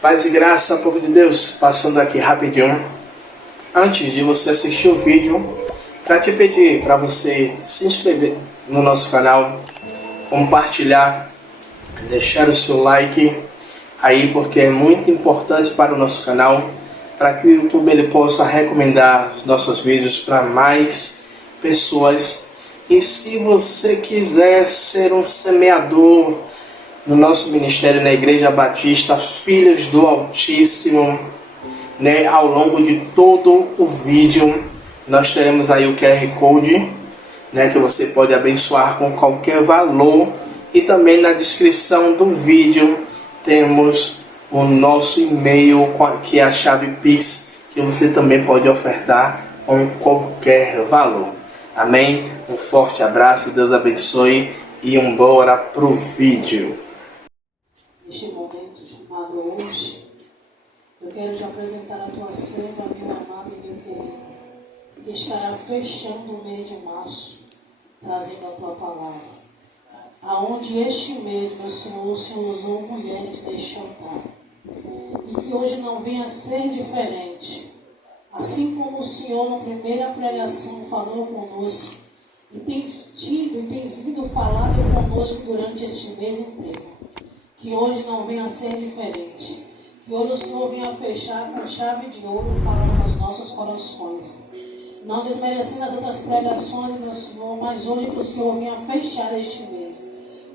Paz e graça, povo de Deus, passando aqui rapidinho. Antes de você assistir o vídeo, para te pedir para você se inscrever no nosso canal, compartilhar, deixar o seu like aí, porque é muito importante para o nosso canal, para que o YouTube ele possa recomendar os nossos vídeos para mais pessoas. E se você quiser ser um semeador no nosso ministério na Igreja Batista Filhos do Altíssimo, ao longo de todo o vídeo nós teremos aí o QR Code, que você pode abençoar com qualquer valor, e também na descrição do vídeo temos o nosso e-mail, que é a chave Pix, que você também pode ofertar com qualquer valor. Amém? Um forte abraço, Deus abençoe e bora pro vídeo. Neste momento chamado hoje, eu quero te apresentar a tua serva, meu amado e meu querido, que estará fechando o mês de março, trazendo a tua palavra. Aonde este mês, meu Senhor, o Senhor usou mulheres deste altar. E que hoje não venha ser diferente. Assim como o Senhor, na primeira pregação, falou conosco, e tem vindo falando conosco durante este mês inteiro. Que hoje não venha ser diferente. Que hoje o Senhor venha fechar com chave de ouro, falando nos nossos corações. Não desmerecendo as outras pregações, meu Senhor, mas hoje que o Senhor venha fechar este mês.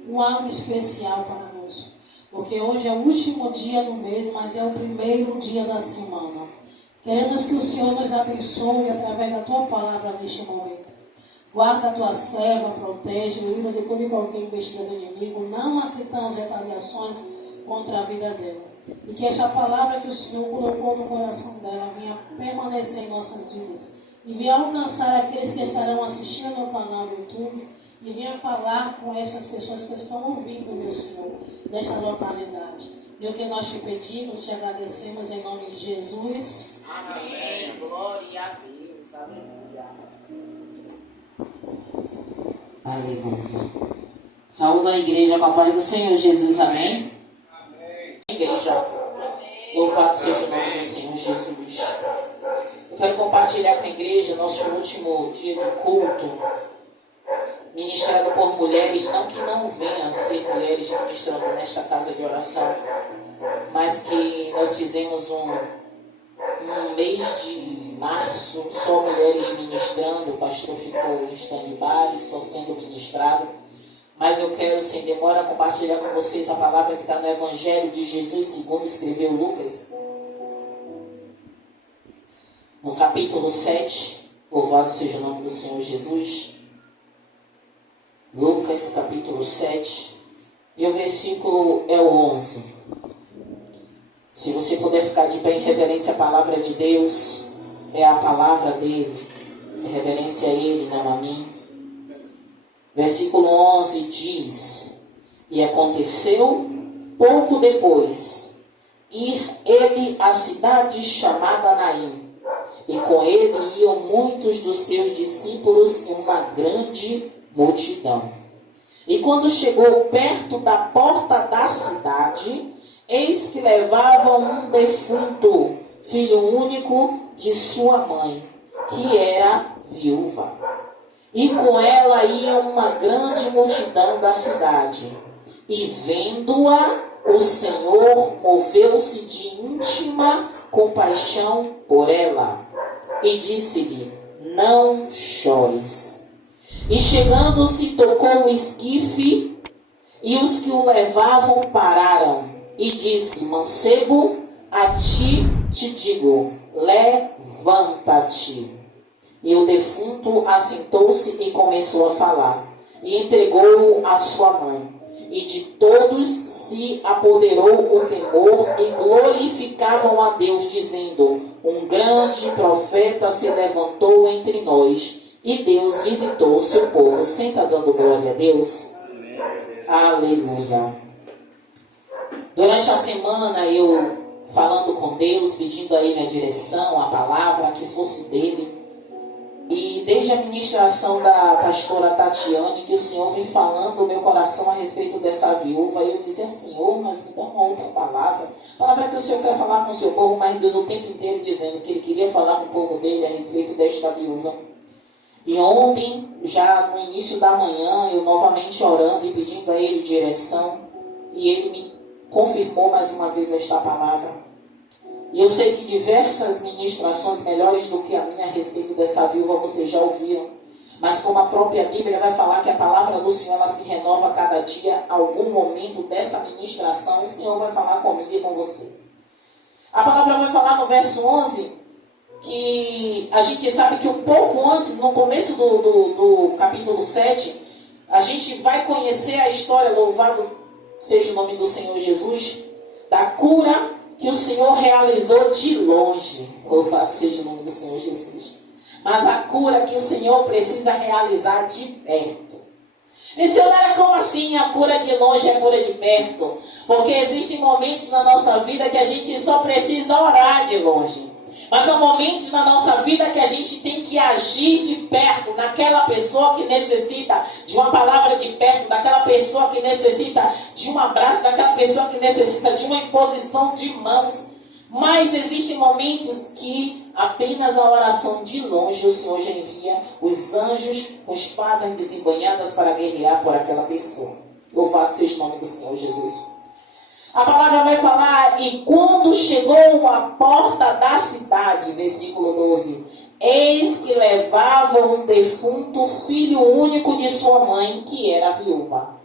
Um algo especial para nós. Porque hoje é o último dia do mês, mas é o primeiro dia da semana. Queremos que o Senhor nos abençoe através da tua palavra neste momento. Guarda a tua serva, protege, livra de todo e qualquer investida do inimigo, não aceitamos retaliações contra a vida dela. E que esta palavra que o Senhor colocou no coração dela venha permanecer em nossas vidas. E venha alcançar aqueles que estarão assistindo no canal do YouTube. E venha falar com essas pessoas que estão ouvindo, meu Senhor, nesta localidade. E o que nós te pedimos, te agradecemos em nome de Jesus. Amém. Glória a Deus. Aleluia. Aleluia. Saúde a igreja com a paz do Senhor Jesus, amém? Amém. Igreja, louvado seja o nome do Senhor Jesus. Eu quero compartilhar com a igreja nosso último dia de culto, ministrado por mulheres, não que não venham a ser mulheres ministrando nesta casa de oração, mas que nós fizemos um mês de março, só mulheres ministrando, o pastor ficou em stand-by, só sendo ministrado. Mas eu quero, sem demora, compartilhar com vocês a palavra que está no Evangelho de Jesus, segundo escreveu Lucas. No capítulo 7, louvado seja o nome do Senhor Jesus. Lucas, capítulo 7, e o versículo é o 11. Se você puder ficar de pé em reverência à palavra de Deus, é a palavra dele, é reverência a ele, não a mim. Versículo 11 diz: E aconteceu, pouco depois, ir ele à cidade chamada Naim, e com ele iam muitos dos seus discípulos e uma grande multidão. E quando chegou perto da porta da cidade, eis que levavam um defunto, filho único de sua mãe, que era viúva. E com ela ia uma grande multidão da cidade. E vendo-a, o Senhor moveu-se de íntima compaixão por ela. E disse-lhe: Não chores. E chegando-se, tocou o esquife, e os que o levavam pararam. E disse: Mancebo, a ti te digo, levanta-te. E o defunto assentou-se e começou a falar. E entregou-o à sua mãe. E de todos se apoderou o temor e glorificavam a Deus, dizendo: Um grande profeta se levantou entre nós. E Deus visitou o seu povo. Senta dando glória a Deus. Aleluia. Durante a semana eu falando com Deus, pedindo a Ele a direção, a palavra, que fosse dele. E desde a ministração da pastora Tatiane, que o Senhor vem falando no meu coração a respeito dessa viúva, eu dizia, Senhor, mas me dá uma outra palavra. Palavra que o Senhor quer falar com o seu povo, mas Deus o tempo inteiro dizendo que Ele queria falar com o povo dele a respeito desta viúva. E ontem, já no início da manhã, eu novamente orando e pedindo a Ele direção, e Ele me confirmou mais uma vez esta palavra. E eu sei que diversas ministrações melhores do que a minha a respeito dessa viúva vocês já ouviram. Mas como a própria Bíblia vai falar que a palavra do Senhor ela se renova a cada dia, algum momento dessa ministração, o Senhor vai falar comigo e com você. A palavra vai falar no verso 11, que a gente sabe que um pouco antes, no começo do capítulo 7, a gente vai conhecer a história, louvado seja o nome do Senhor Jesus, da cura que o Senhor realizou de longe. Louvado seja o nome do Senhor Jesus. Mas a cura que o Senhor precisa realizar de perto. E Senhor, era como assim? A cura de longe é a cura de perto. Porque existem momentos na nossa vida que a gente só precisa orar de longe. Mas há momentos na nossa vida que a gente tem que agir de perto, naquela pessoa que necessita de uma palavra de perto, daquela pessoa que necessita de um abraço, daquela pessoa que necessita de uma imposição de mãos. Mas existem momentos que apenas a oração de longe o Senhor já envia os anjos com espadas desembanhadas para guerrear por aquela pessoa. Louvado seja o nome do Senhor Jesus. A palavra vai falar, e quando chegou à porta da cidade, versículo 12, eis que levavam um defunto filho único de sua mãe, que era viúva.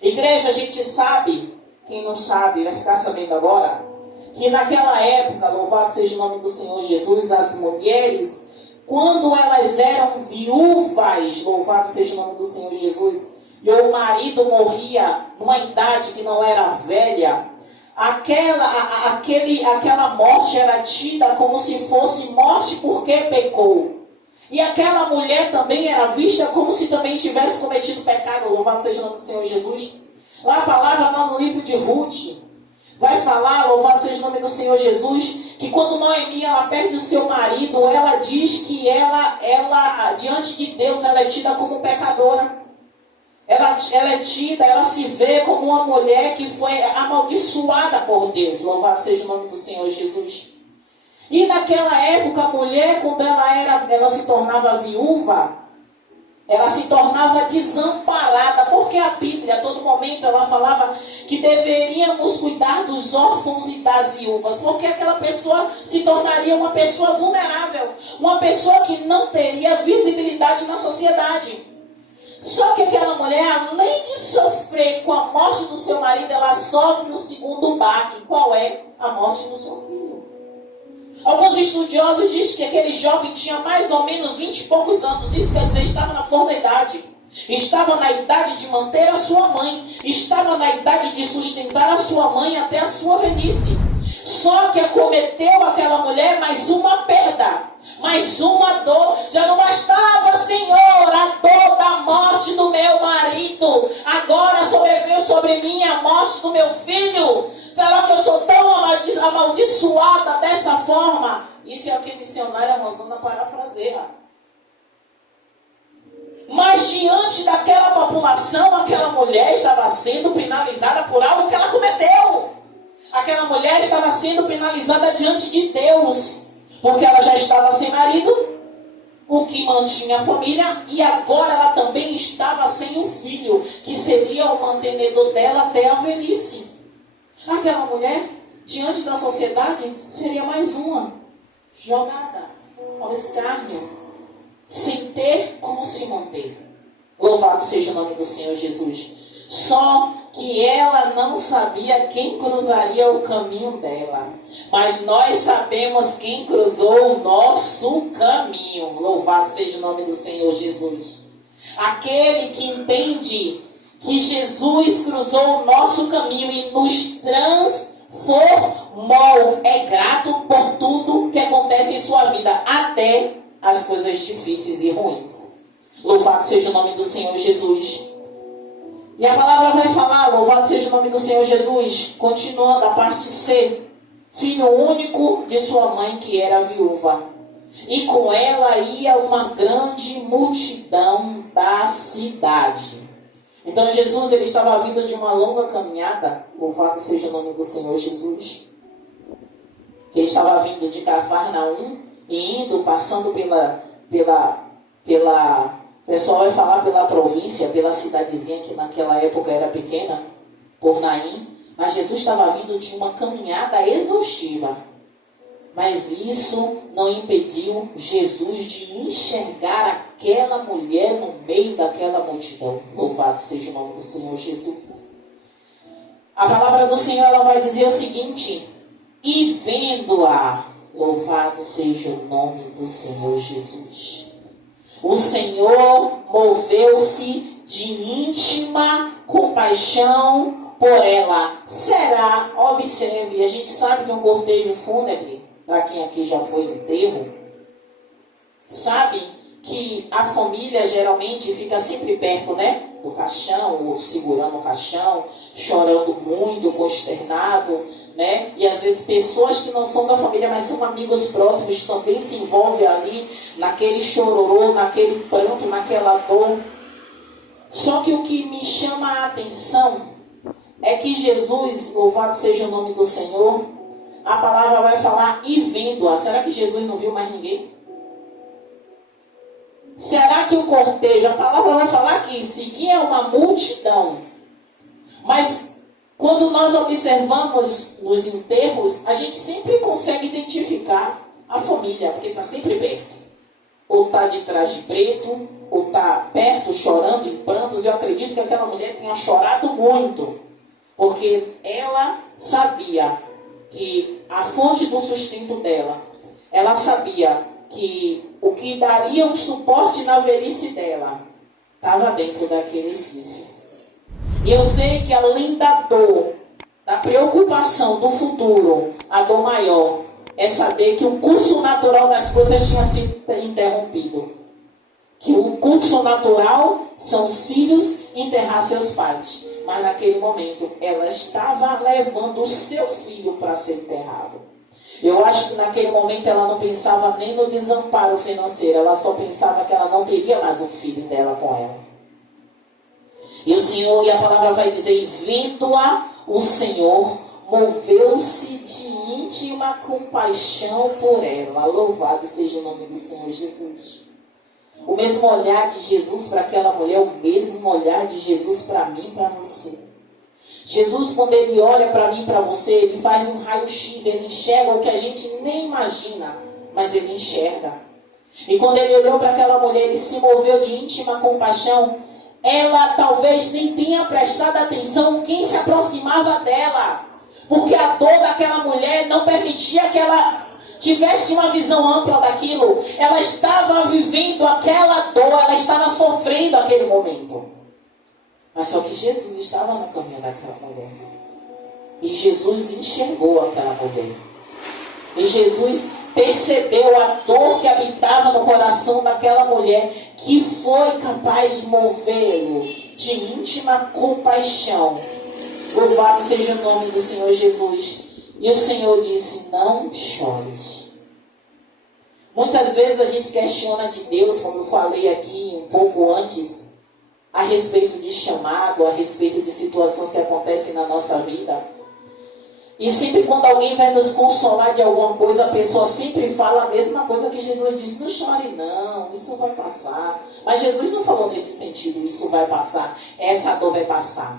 Igreja, a gente sabe, quem não sabe vai ficar sabendo agora, que naquela época, louvado seja o nome do Senhor Jesus, as mulheres, quando elas eram viúvas, louvado seja o nome do Senhor Jesus, e o marido morria numa idade que não era velha, aquela morte era tida como se fosse morte porque pecou. E aquela mulher também era vista como se também tivesse cometido pecado. Louvado seja o nome do Senhor Jesus. Lá a palavra no livro de Ruth vai falar, louvado seja o nome do Senhor Jesus, que quando Noemi ela perde o seu marido, ela diz que ela diante de Deus, ela é tida como pecadora. Ela é tida, ela se vê como uma mulher que foi amaldiçoada por Deus. Louvado seja o nome do Senhor Jesus. E naquela época, a mulher, quando ela se tornava viúva, ela se tornava desamparada. Porque a Bíblia, a todo momento, ela falava que deveríamos cuidar dos órfãos e das viúvas. Porque aquela pessoa se tornaria uma pessoa vulnerável. Uma pessoa que não teria visibilidade na sociedade. Só que aquela mulher, além de sofrer com a morte do seu marido, ela sofre o segundo baque. Qual é? A morte do seu filho. Alguns estudiosos dizem que aquele jovem tinha mais ou menos 20 e poucos anos. Isso quer dizer, estava na flor da idade. Estava na idade de manter a sua mãe. Estava na idade de sustentar a sua mãe até a sua velhice. Só que acometeu aquela mulher mais uma perda, mais uma dor. Já não bastava, Senhor, a dor da morte do meu marido. Agora sobreveio sobre mim a morte do meu filho. Será que eu sou tão amaldiçoada dessa forma? Isso é o que a missionária Rosana parafraseia. Mas diante daquela população, aquela mulher estava sendo penalizada por algo que ela cometeu. Aquela mulher estava sendo penalizada diante de Deus, porque ela já estava sem marido, o que mantinha a família, e agora ela também estava sem um filho, que seria o mantenedor dela até a velhice. Aquela mulher, diante da sociedade, seria mais uma jogada ao escárnio, sem ter como se manter. Louvado seja o nome do Senhor Jesus. Só que ela não sabia quem cruzaria o caminho dela. Mas nós sabemos quem cruzou o nosso caminho. Louvado seja o nome do Senhor Jesus. Aquele que entende que Jesus cruzou o nosso caminho e nos transformou. É grato por tudo que acontece em sua vida, até as coisas difíceis e ruins. Louvado seja o nome do Senhor Jesus. E a palavra vai falar, louvado seja o nome do Senhor Jesus, continuando a parte C. Filho único de sua mãe, que era viúva. e com ela ia uma grande multidão da cidade. Então Jesus, ele estava vindo de uma longa caminhada, louvado seja o nome do Senhor Jesus. Ele estava vindo de Cafarnaum e indo, passando pela o pessoal vai falar pela província, pela cidadezinha que naquela época era pequena, por Naim. Mas Jesus estava vindo de uma caminhada exaustiva. Mas isso não impediu Jesus de enxergar aquela mulher no meio daquela multidão. Louvado seja o nome do Senhor Jesus. A palavra do Senhor, ela vai dizer o seguinte: e vendo-a, louvado seja o nome do Senhor Jesus. O Senhor moveu-se de íntima compaixão por ela. Será, observe, a gente sabe que um cortejo fúnebre, para quem aqui já foi no enterro, sabe que a família geralmente fica sempre perto, né? Do caixão, ou segurando o caixão, chorando muito, consternado, né? E às vezes pessoas que não são da família, mas são amigos próximos, também se envolvem ali, naquele chororô, naquele pranto, naquela dor. Só que o que me chama a atenção é que Jesus, louvado seja o nome do Senhor, a palavra vai falar e vendo-a. Será que Jesus não viu mais ninguém? Será que o cortejo, a palavra vai falar que seguia uma multidão. Mas quando nós observamos nos enterros, a gente sempre consegue identificar a família, porque está sempre perto. Ou está de traje preto, ou está perto, chorando em prantos. Eu acredito que aquela mulher tenha chorado muito, porque ela sabia que a fonte do sustento dela, ela sabia que o que daria um suporte na velhice dela estava dentro daquele esquife. E eu sei que além da dor, da preocupação do futuro, a dor maior é saber que o curso natural das coisas tinha sido interrompido. Que o curso natural são os filhos enterrar seus pais. Mas naquele momento ela estava levando o seu filho para ser enterrado. Eu acho que naquele momento ela não pensava nem no desamparo financeiro. Ela só pensava que ela não teria mais o filho dela com ela. E o Senhor, e a palavra vai dizer, e vendo-a, o Senhor moveu-se de íntima compaixão por ela. Louvado seja o nome do Senhor Jesus. O mesmo olhar de Jesus para aquela mulher, o mesmo olhar de Jesus para mim e para você. Jesus, quando ele olha para mim e para você, ele faz um raio-x, ele enxerga o que a gente nem imagina, mas ele enxerga. E quando ele olhou para aquela mulher, ele se moveu de íntima compaixão. Ela talvez nem tenha prestado atenção quem se aproximava dela, porque a dor daquela mulher não permitia que ela tivesse uma visão ampla daquilo. Ela estava vivendo aquela dor, ela estava sofrendo aquele momento. Mas só que Jesus estava no caminho daquela mulher. E Jesus enxergou aquela mulher. E Jesus percebeu a dor que habitava no coração daquela mulher, que foi capaz de movê-lo de íntima compaixão. Louvado seja o nome do Senhor Jesus. E o Senhor disse, não chores. Muitas vezes a gente questiona de Deus, como eu falei aqui um pouco antes, a respeito de chamado, a respeito de situações que acontecem na nossa vida. E sempre quando alguém vai nos consolar de alguma coisa, a pessoa sempre fala a mesma coisa que Jesus disse, não chore não, isso vai passar. Mas Jesus não falou nesse sentido, isso vai passar, essa dor vai passar.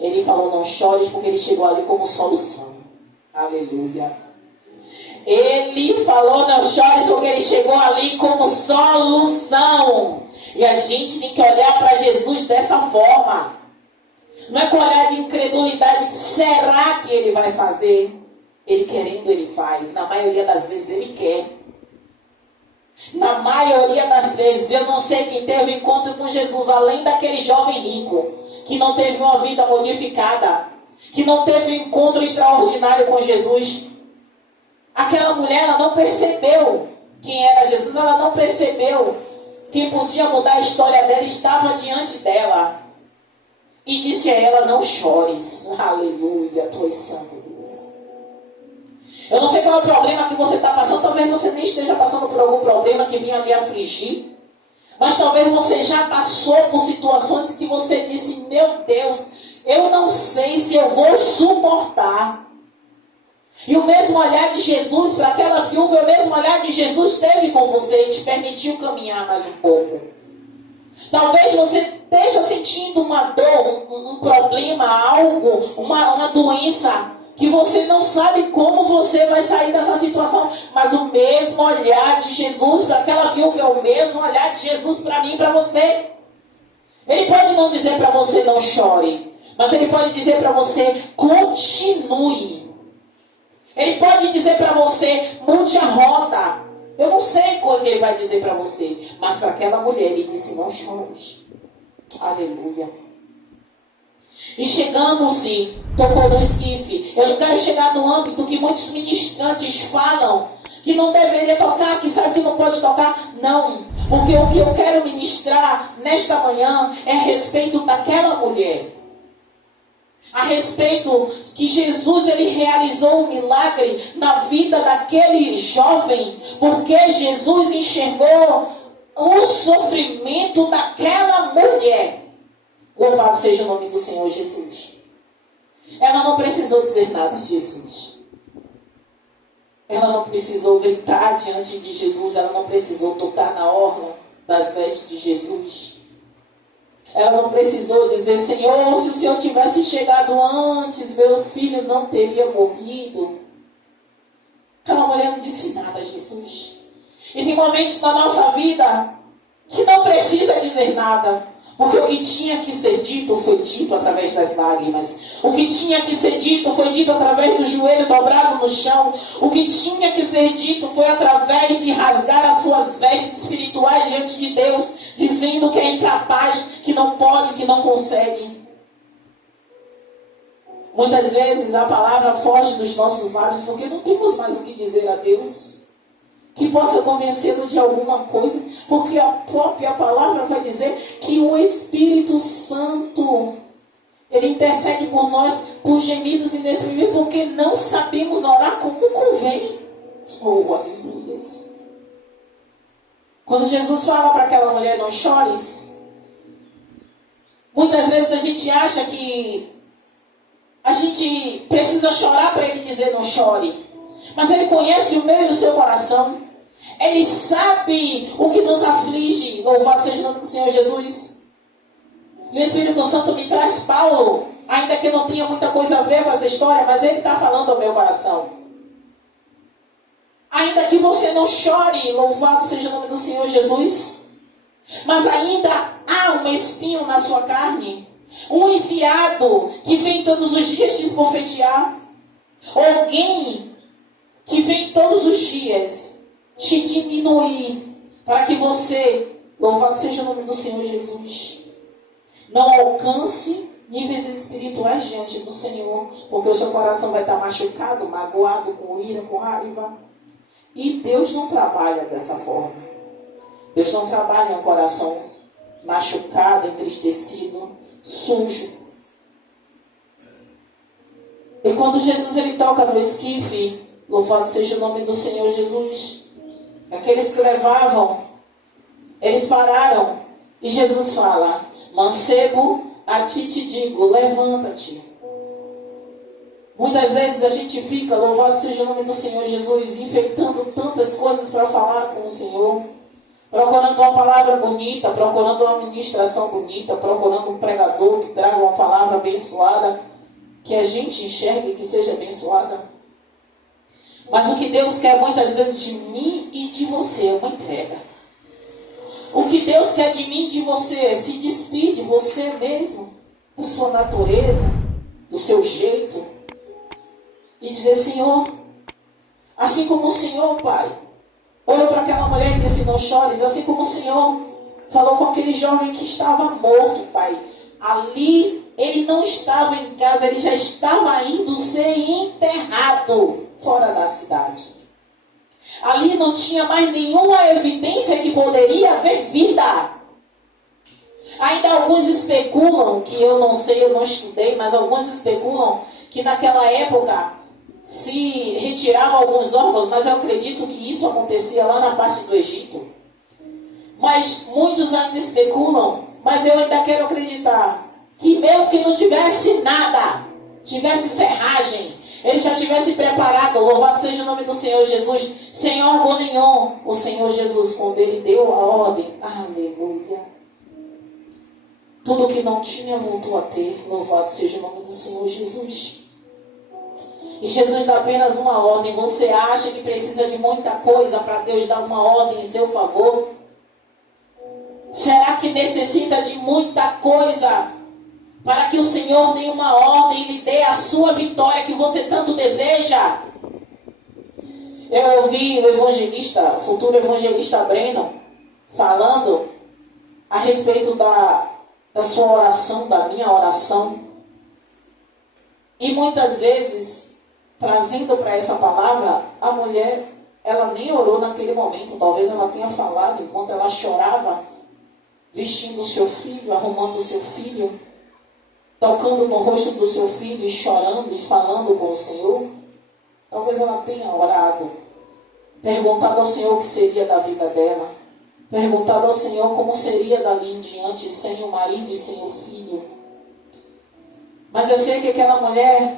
Ele falou, não chores, porque ele chegou ali como solução. Aleluia. Ele falou, não chores, porque ele chegou ali como solução. E a gente tem que olhar para Jesus dessa forma. Não é com olhar de incredulidade, será que ele vai fazer? Ele querendo, ele faz. Na maioria das vezes ele quer. Na maioria das vezes, eu não sei quem teve encontro com Jesus, além daquele jovem rico, que não teve uma vida modificada, que não teve um encontro extraordinário com Jesus. Aquela mulher, ela não percebeu quem era Jesus, ela não percebeu. Quem podia mudar a história dela estava diante dela. E disse a ela, não chores. Aleluia, tu és santo, Deus. Eu não sei qual é o problema que você está passando. Talvez você nem esteja passando por algum problema que vinha lhe afligir. Mas talvez você já passou por situações em que você disse: meu Deus, eu não sei se eu vou suportar. E o mesmo olhar de Jesus para aquela viúva, o mesmo olhar de Jesus teve com você e te permitiu caminhar mais um pouco. Talvez você esteja sentindo uma dor, um problema, algo, uma doença, que você não sabe como você vai sair dessa situação. Mas o mesmo olhar de Jesus para aquela viúva é o mesmo olhar de Jesus para mim e para você. Ele pode não dizer para você: não chore. Mas ele pode dizer para você: continue. Ele pode dizer para você: mude a rota. Eu não sei o que ele vai dizer para você. Mas para aquela mulher ele disse: não chore. Aleluia. E chegando-se, tocou no esquife. Eu quero chegar no âmbito que muitos ministrantes falam que não deveria tocar, que sabe que não pode tocar. Não, porque o que eu quero ministrar nesta manhã é a respeito daquela mulher. A respeito que Jesus ele realizou um milagre na vida daquele jovem, porque Jesus enxergou o sofrimento daquela mulher. Louvado seja o nome do Senhor Jesus. Ela não precisou dizer nada de Jesus. Ela não precisou gritar diante de Jesus. Ela não precisou tocar na orla das vestes de Jesus. Ela não precisou dizer: Senhor, se o Senhor tivesse chegado antes, meu filho não teria morrido. Aquela mulher não disse nada a Jesus. E tem momentos na nossa vida que não precisa dizer nada. Porque o que tinha que ser dito foi dito através das lágrimas. O que tinha que ser dito foi dito através do joelho dobrado no chão. O que tinha que ser dito foi através de rasgar as suas vestes espirituais diante de Deus, dizendo que é incapaz, que não pode, que não consegue. Muitas vezes a palavra foge dos nossos lábios porque não temos mais o que dizer a Deus que possa convencê-lo de alguma coisa, porque a própria palavra vai dizer que o Espírito Santo, ele intercede por nós por gemidos inexprimíveis, porque não sabemos orar como convém. Oh, aleluia. Quando Jesus fala para aquela mulher: não chores, muitas vezes a gente acha que a gente precisa chorar para ele dizer: não chore. Mas ele conhece o meu e o seu coração. Ele sabe o que nos aflige. Louvado seja o nome do Senhor Jesus. E o Espírito Santo me traz Paulo, ainda que não tenha muita coisa a ver com essa história, mas ele está falando ao meu coração. Ainda que você não chore, louvado seja o nome do Senhor Jesus, mas ainda há um espinho na sua carne, um enviado que vem todos os dias te esbofetear, alguém que vem todos os dias te diminuir, para que você, louvado seja o nome do Senhor Jesus, não alcance níveis espirituais diante do Senhor, porque o seu coração vai estar machucado, magoado, com ira, com raiva. E Deus não trabalha dessa forma. Deus não trabalha em um coração machucado, entristecido, sujo. E quando Jesus ele toca no esquife, louvado seja o nome do Senhor Jesus, aqueles que levavam, eles pararam. E Jesus fala: mancebo, a ti te digo, levanta-te. Muitas vezes a gente fica, louvado seja o nome do Senhor Jesus, enfeitando tantas coisas para falar com o Senhor, procurando uma palavra bonita, procurando uma ministração bonita, procurando um pregador que traga uma palavra abençoada, que a gente enxergue que seja abençoada. Mas o que Deus quer muitas vezes de mim e de você é uma entrega. O que Deus quer de mim e de você é se despir de você mesmo, da sua natureza, do seu jeito, e dizer: Senhor, assim como o Senhor, Pai, olhou para aquela mulher e disse: não chores, assim como o Senhor falou com aquele jovem que estava morto, Pai, ali ele não estava em casa, ele já estava indo ser enterrado fora da cidade. Ali não tinha mais nenhuma evidência que poderia haver vida. Ainda alguns especulam, que eu não sei, eu não estudei, mas alguns especulam que naquela época se retiravam alguns órgãos, mas eu acredito que isso acontecia lá na parte do Egito. Mas muitos ainda especulam, mas eu ainda quero acreditar que mesmo que não tivesse nada, tivesse serragem, ele já tivesse preparado, louvado seja o nome do Senhor Jesus, sem órgão nenhum, o Senhor Jesus, quando ele deu a ordem, aleluia, tudo que não tinha voltou a ter, louvado seja o nome do Senhor Jesus. E Jesus dá apenas uma ordem. Você acha que precisa de muita coisa para Deus dar uma ordem em seu favor? Será que necessita de muita coisa para que o Senhor dê uma ordem e lhe dê a sua vitória que você tanto deseja? Eu ouvi o evangelista, o futuro evangelista Breno, falando a respeito da sua oração, da minha oração. E muitas vezes, trazendo para essa palavra, a mulher, ela nem orou naquele momento. Talvez ela tenha falado enquanto ela chorava, vestindo o seu filho, arrumando o seu filho, tocando no rosto do seu filho, e chorando e falando com o Senhor. Talvez ela tenha orado, perguntado ao Senhor o que seria da vida dela, perguntado ao Senhor como seria dali em diante sem o marido e sem o filho. Mas eu sei que aquela mulher,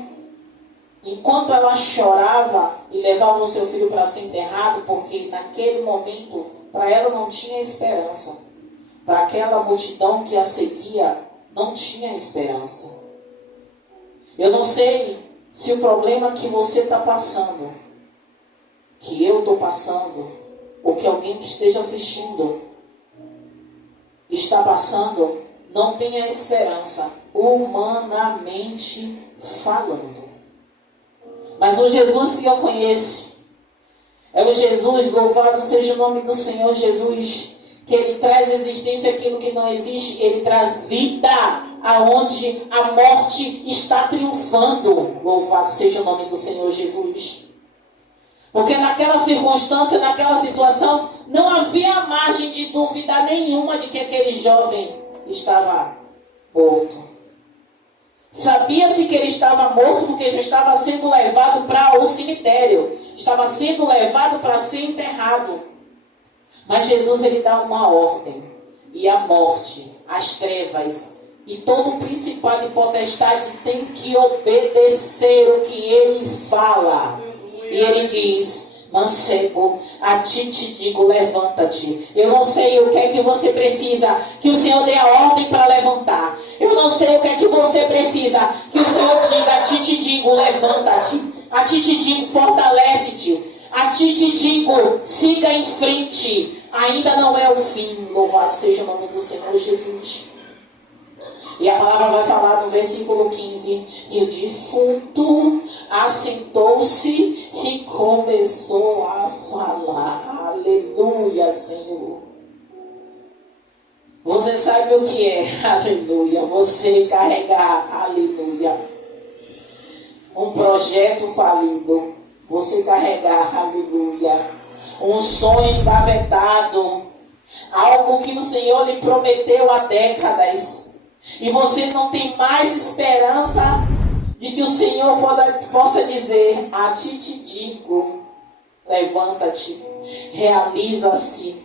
enquanto ela chorava e levava o seu filho para ser enterrado, porque naquele momento para ela não tinha esperança, para aquela multidão que a seguia não tinha esperança. Eu não sei se o problema que você está passando, que eu estou passando, ou que alguém que esteja assistindo está passando, não tem a esperança, humanamente falando. Mas o Jesus que eu conheço é o Jesus, louvado seja o nome do Senhor Jesus, que Ele traz existência aquilo que não existe, Ele traz vida aonde a morte está triunfando. Louvado seja o nome do Senhor Jesus. Porque naquela circunstância, naquela situação, não havia margem de dúvida nenhuma de que aquele jovem estava morto. Sabia-se que ele estava morto porque já estava sendo levado para o cemitério. Estava sendo levado para ser enterrado. Mas Jesus, ele dá uma ordem. E a morte, as trevas e todo o principado e potestade tem que obedecer o que ele fala. E ele diz: mancebo, a ti te digo, levanta-te. Eu não sei o que é que você precisa, que o Senhor dê a ordem para levantar. Eu não sei o que é que você precisa, que o Senhor diga, a ti te digo, levanta-te. A ti te digo, fortalece-te. A ti te digo, siga em frente. Ainda não é o fim. Louvado seja o nome do Senhor Jesus. E a palavra vai falar no versículo 15. E o defunto assentou-se e começou a falar. Aleluia, Senhor. Você sabe o que é? Aleluia. Você carregar, aleluia, um projeto falido. Você carregar, aleluia, um sonho engavetado. Algo que o Senhor lhe prometeu há décadas. E você não tem mais esperança de que o Senhor possa dizer: a ti te digo, levanta-te, realiza-se,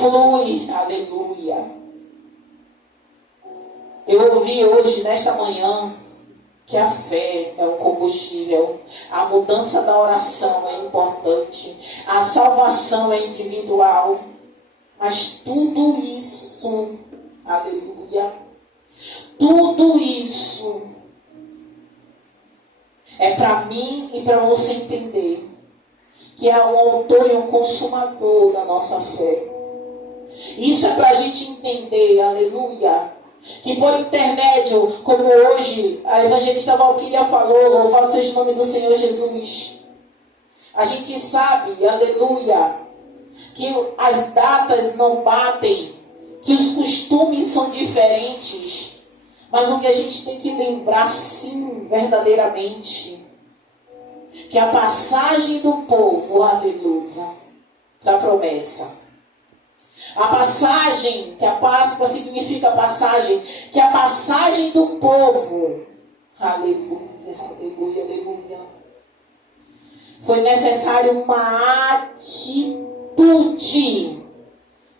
flui, aleluia. Eu ouvi hoje, nesta manhã, que a fé é um combustível, a mudança da oração é importante, a salvação é individual, mas tudo isso, aleluia, tudo isso é para mim e para você entender que é um autor e um consumador da nossa fé. Isso é para a gente entender, aleluia, que por intermédio, como hoje a evangelista Valquíria falou, louvado seja o nome do Senhor Jesus, a gente sabe, aleluia, que as datas não batem, que os costumes são diferentes, mas o que a gente tem que lembrar, sim, verdadeiramente, que a passagem do povo, aleluia, para a promessa, a passagem, que a Páscoa significa passagem, que a passagem do povo, aleluia, aleluia, aleluia, Foi necessário uma atitude.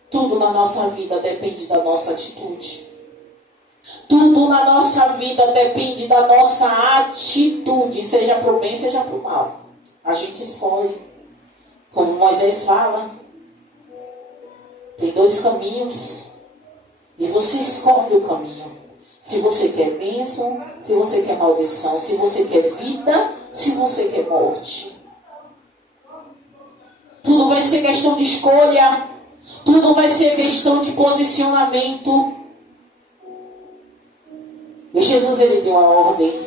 Tudo na nossa vida depende da nossa atitude. Tudo na nossa vida depende da nossa atitude, seja para o bem, seja para o mal. A gente escolhe. Como Moisés fala, tem 2 caminhos e você escolhe o caminho. Se você quer bênção, se você quer maldição, se você quer vida, se você quer morte. Tudo vai ser questão de escolha. Tudo vai ser questão de posicionamento. E Jesus, ele deu a ordem.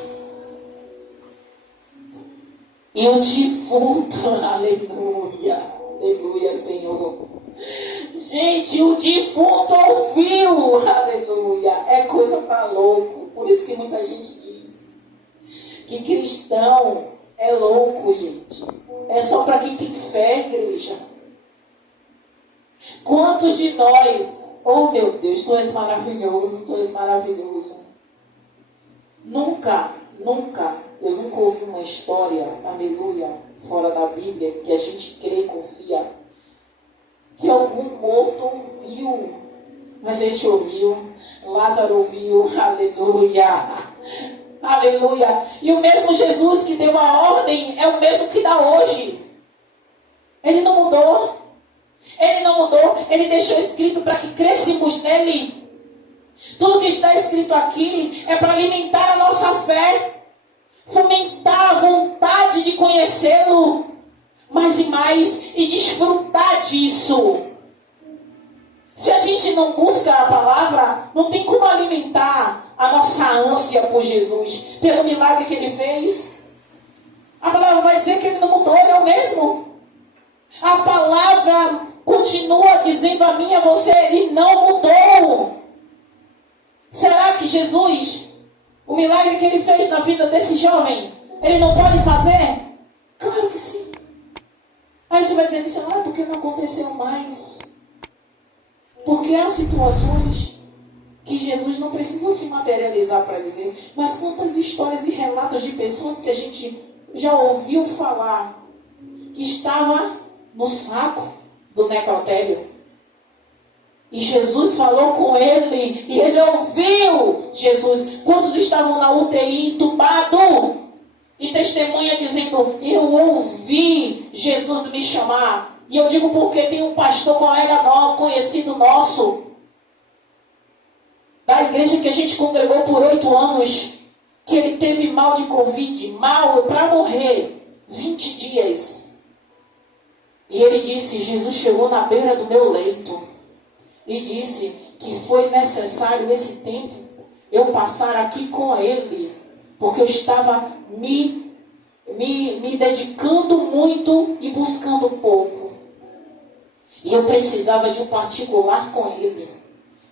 E o defunto, aleluia, aleluia, Senhor. Gente, o defunto ouviu, aleluia. É coisa para louco. Por isso que muita gente diz que cristão é louco, gente. É só para quem tem fé, igreja. Quantos de nós, oh meu Deus, tu és maravilhoso, tu és maravilhoso. Nunca eu nunca ouvi uma história, aleluia, fora da Bíblia, que a gente crê e confia, que algum morto ouviu. Mas a gente ouviu, Lázaro ouviu, aleluia, aleluia. E o mesmo Jesus que deu a ordem é o mesmo que dá hoje. Ele não mudou. Ele não mudou. Ele deixou escrito para que crescêssemos nele. Tudo que está escrito aqui é para alimentar a nossa fé, fomentar a vontade de conhecê-lo mais e mais e desfrutar disso. Se a gente não busca a palavra, não tem como alimentar a nossa ânsia por Jesus, pelo milagre que ele fez. A palavra vai dizer que ele não mudou, ele é o mesmo. A palavra continua dizendo a mim e a você, ele não mudou. Será que Jesus, o milagre que ele fez na vida desse jovem, ele não pode fazer? Claro que sim. Aí você vai dizer, missionário, por que não aconteceu mais? Porque há situações que Jesus não precisa se materializar para dizer. Mas quantas histórias e relatos de pessoas que a gente já ouviu falar, que estava no saco do necrotério. E Jesus falou com ele, e ele ouviu Jesus. Quantos estavam na UTI entubado? E testemunha dizendo, eu ouvi Jesus me chamar. E eu digo porque tem um pastor, colega nosso, conhecido nosso, da igreja que a gente congregou por 8 anos, que ele teve mal de Covid, mal para morrer, 20 dias. E ele disse, Jesus chegou na beira do meu leito. E disse que foi necessário esse tempo eu passar aqui com ele, porque eu estava me dedicando muito e buscando pouco. E eu precisava de um particular com ele.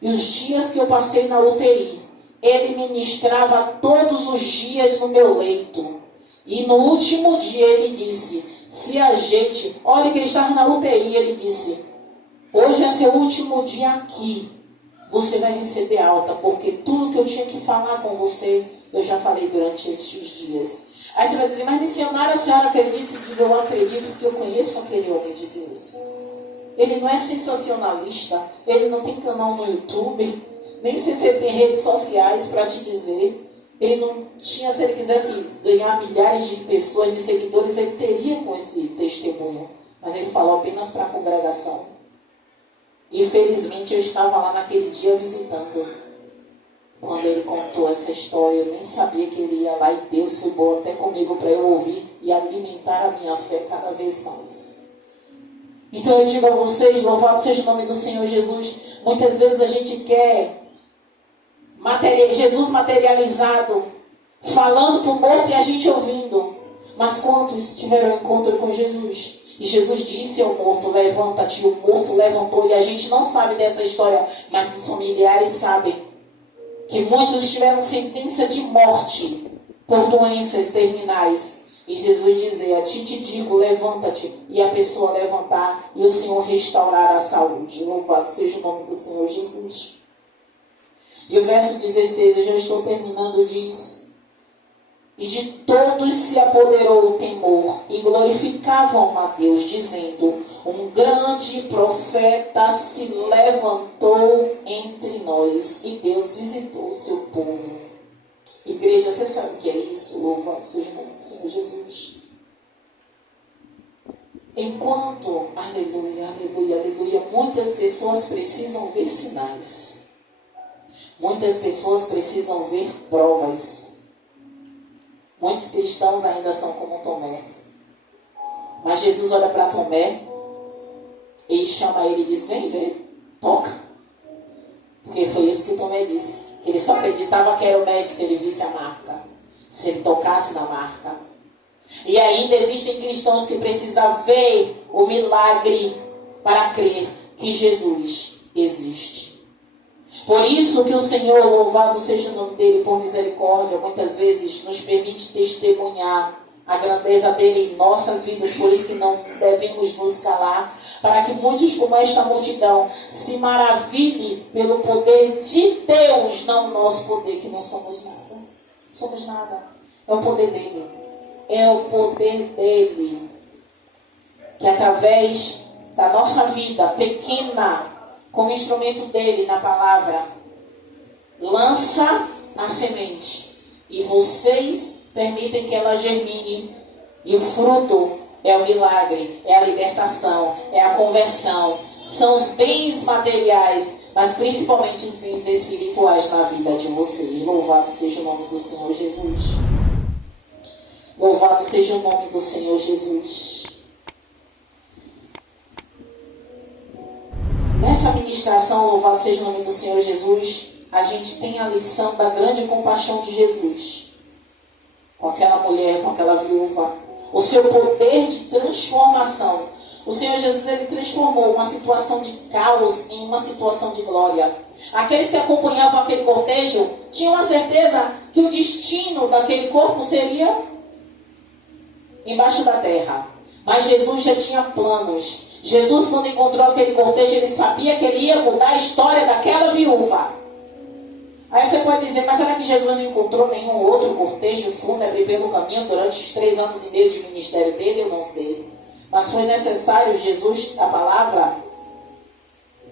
E os dias que eu passei na UTI, ele ministrava todos os dias no meu leito. E no último dia ele disse, se a gente, olha que ele estava na UTI, ele disse, hoje é seu último dia aqui. Você vai receber alta, porque tudo que eu tinha que falar com você, eu já falei durante estes dias. Aí você vai dizer, mas missionária, a senhora acredita? Eu acredito porque eu conheço aquele homem de Deus. Ele não é sensacionalista, ele não tem canal no YouTube, nem sei se ele tem redes sociais para te dizer. Ele não tinha, se ele quisesse ganhar milhares de pessoas, de seguidores, ele teria com esse testemunho. Mas ele falou apenas para a congregação. Infelizmente eu estava lá naquele dia visitando. Quando ele contou essa história, eu nem sabia que ele ia lá e Deus foi bom até comigo para eu ouvir e alimentar a minha fé cada vez mais. Então eu digo a vocês, louvado seja o nome do Senhor Jesus. Muitas vezes a gente quer Jesus materializado, falando para o morto e a gente ouvindo. Mas quantos tiveram encontro com Jesus? E Jesus disse ao morto, levanta-te. O morto levantou. E a gente não sabe dessa história, mas os familiares sabem. Que muitos tiveram sentença de morte por doenças terminais. E Jesus dizia, a ti te digo, levanta-te. E a pessoa levantar e o Senhor restaurar a saúde. Louvado seja o nome do Senhor Jesus. E o verso 16, eu já estou terminando, diz, E de todos se apoderou o temor, e glorificavam a Deus, dizendo: um grande profeta se levantou entre nós, e Deus visitou o seu povo. Igreja, você sabe o que é isso? Louvado seja o nome do Senhor Jesus. Enquanto, aleluia, aleluia, aleluia, muitas pessoas precisam ver sinais. Muitas pessoas precisam ver provas. Muitos cristãos ainda são como Tomé. Mas Jesus olha para Tomé e chama ele e diz: vem ver, toca. Porque foi isso que Tomé disse. Que ele só acreditava que era o mestre se ele visse a marca. Se ele tocasse na marca. E ainda existem cristãos que precisam ver o milagre para crer que Jesus existe. Por isso que o Senhor, louvado seja o nome dele, por misericórdia, muitas vezes nos permite testemunhar a grandeza dele em nossas vidas. Por isso que não devemos nos calar, para que muitos como esta multidão se maravilhem pelo poder de Deus, não o nosso poder, que não somos nada. Somos nada. É o poder dele. É o poder dele. Que através da nossa vida pequena, como instrumento dele na palavra, lança a semente. E vocês permitem que ela germine. E o fruto é o milagre, é a libertação, é a conversão. São os bens materiais, mas principalmente os bens espirituais na vida de vocês. Louvado seja o nome do Senhor Jesus. Louvado seja o nome do Senhor Jesus. Nessa ministração, louvado seja o nome do Senhor Jesus, a gente tem a lição da grande compaixão de Jesus. Com aquela mulher, com aquela viúva. O seu poder de transformação. O Senhor Jesus, ele transformou uma situação de caos em uma situação de glória. Aqueles que acompanhavam aquele cortejo tinham a certeza que o destino daquele corpo seria embaixo da terra. Mas Jesus já tinha planos. Jesus, quando encontrou aquele cortejo, ele sabia que ele ia mudar a história daquela viúva. Aí você pode dizer, mas será que Jesus não encontrou nenhum outro cortejo fúnebre pelo caminho durante os 3 anos e meio de ministério dele? Eu não sei. Mas foi necessário Jesus, a palavra,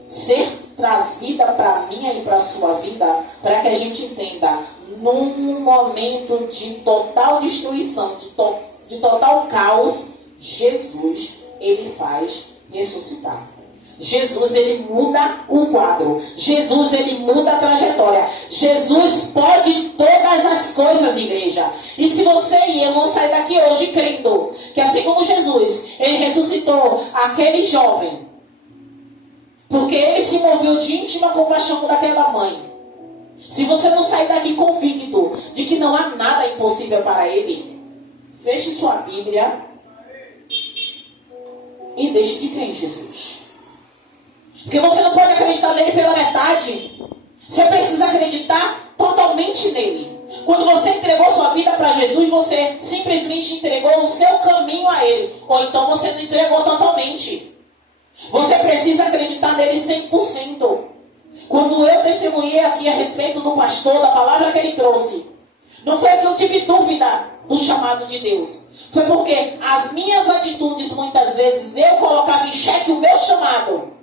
ser trazida para a minha e para a sua vida, para que a gente entenda, num momento de total destruição, de total caos, Jesus, ele faz ressuscitar. Jesus, ele muda o quadro. Jesus, ele muda a trajetória. Jesus pode todas as coisas, igreja. E se você e eu não sair daqui hoje crendo que assim como Jesus, ele ressuscitou aquele jovem, porque ele se moveu de íntima compaixão daquela mãe. Se você não sair daqui convicto de que não há nada impossível para ele, feche sua Bíblia e deixe de crer em Jesus. Porque você não pode acreditar nele pela metade. Você precisa acreditar totalmente nele. Quando você entregou sua vida para Jesus, você simplesmente entregou o seu caminho a ele. Ou então você não entregou totalmente. Você precisa acreditar nele 100%. Quando eu testemunhei aqui a respeito do pastor, da palavra que ele trouxe, não foi que eu tive dúvida do chamado de Deus. Foi porque as minhas atitudes, muitas vezes, eu colocava em xeque o meu chamado.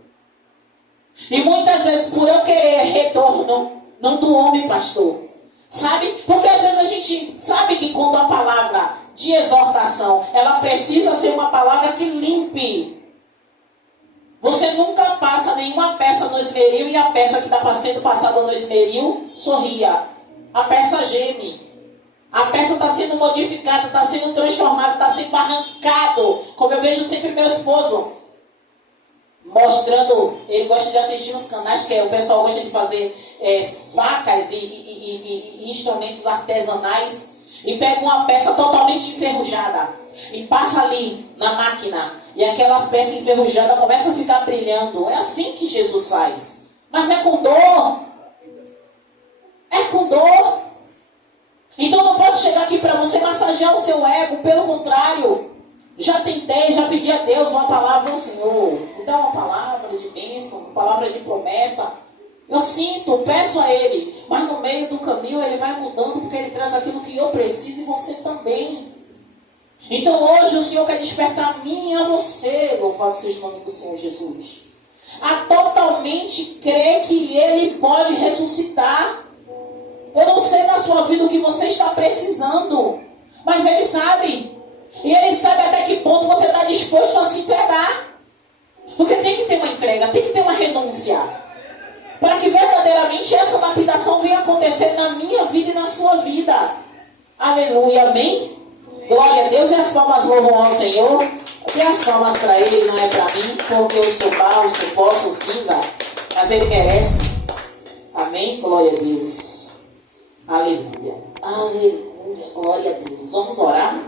E muitas vezes, por eu querer retorno, não do homem, pastor. Sabe? Porque às vezes a gente sabe que quando a palavra de exortação, ela precisa ser uma palavra que limpe. Você nunca passa nenhuma peça no esmeril e a peça que está sendo passada no esmeril sorria. A peça geme. A peça está sendo modificada, está sendo transformada, está sendo arrancado. Como eu vejo sempre meu esposo mostrando, ele gosta de assistir nos canais, que o pessoal gosta de fazer facas e instrumentos artesanais, e pega uma peça totalmente enferrujada e passa ali na máquina, e aquela peça enferrujada começa a ficar brilhando. É assim que Jesus faz. Mas é com dor. É com dor. Então eu não posso chegar aqui para você massagear o seu ego. Pelo contrário, já tentei, já pedi a Deus uma palavra ao Senhor. Me dá uma palavra de bênção, uma palavra de promessa. Eu sinto, peço a Ele. Mas no meio do caminho Ele vai mudando, porque Ele traz aquilo que eu preciso e você também. Então hoje o Senhor quer despertar a mim e a você, louvado seja o nome do Senhor Jesus, a totalmente crer que Ele pode ressuscitar. Eu não sei na sua vida o que você está precisando, mas Ele sabe. E Ele sabe até que ponto você está disposto a se entregar. Porque tem que ter uma entrega, tem que ter uma renúncia, para que verdadeiramente essa lapidação venha acontecer na minha vida e na sua vida. Aleluia, amém? Glória a Deus. E as palmas louvam ao Senhor. E as palmas para Ele, não é para mim, porque eu sou mau, sou posso, sou cinza, mas Ele merece. Amém? Glória a Deus. Aleluia. Aleluia. Glória a Deus. Vamos orar?